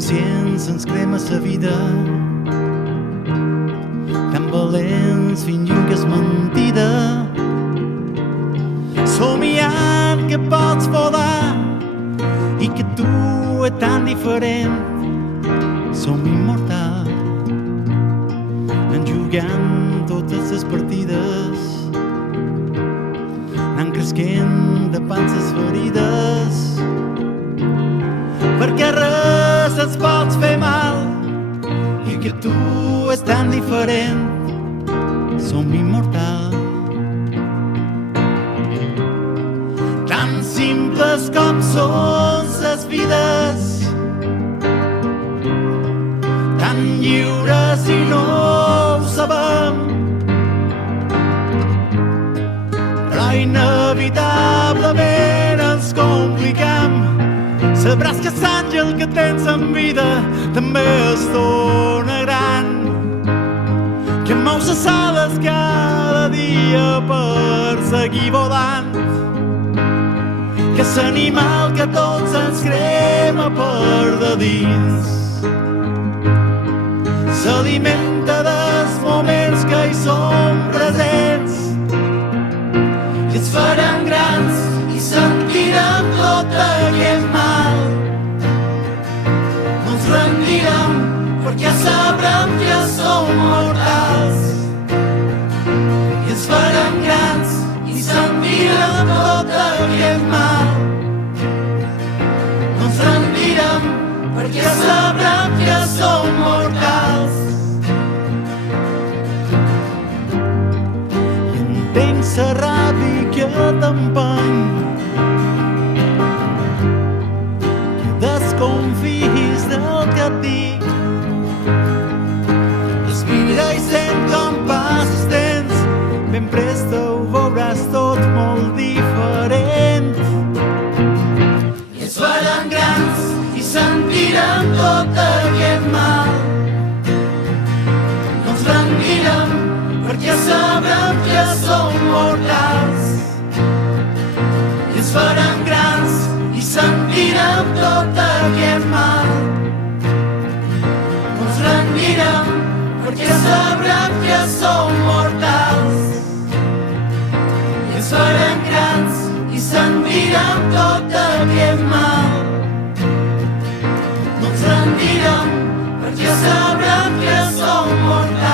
consciència ens crema sa vida, tan valents fins lluny que és mentida, somiant que pots volar i que tu és tan diferent. Som immortals, en jugant totes les partides, anant cresquent de panses ferides, perquè res ens pots fer mal i que tu és tan diferent. Som immortals, tan simples com són les vides, tan lliures i no ho sabem, però inevitablement ens complicam. Sabràs que l'àngel que tens en vida també es torna gran, que mou les ales cada dia per seguir volant, que és l'animal que tots ens crema per de dins, s'alimenta dels moments que hi som presents i ens farem grans i sentirem tot aquest mal. No ens rendirem perquè sabrem que som mortals i ens farem grans i sentirem tot aquest mal. No ens rendirem perquè sabrem que som mortals. I entenc sa ràbia que t'empeny, que desconfis del que et dic. Respira i sent com passa el temps, ben prest ho veuràs tot molt diferent. I ens farem grans i sentirem tot aquest mal. No ens rendirem perquè sabrem que som mortals i ens farem grans i sentirem tot aquest mal. No ens rendirem perquè sabrem que som mortals i ens farem grans i sentirem tot aquest mal. No ens rendirem perquè sabrem que som mortals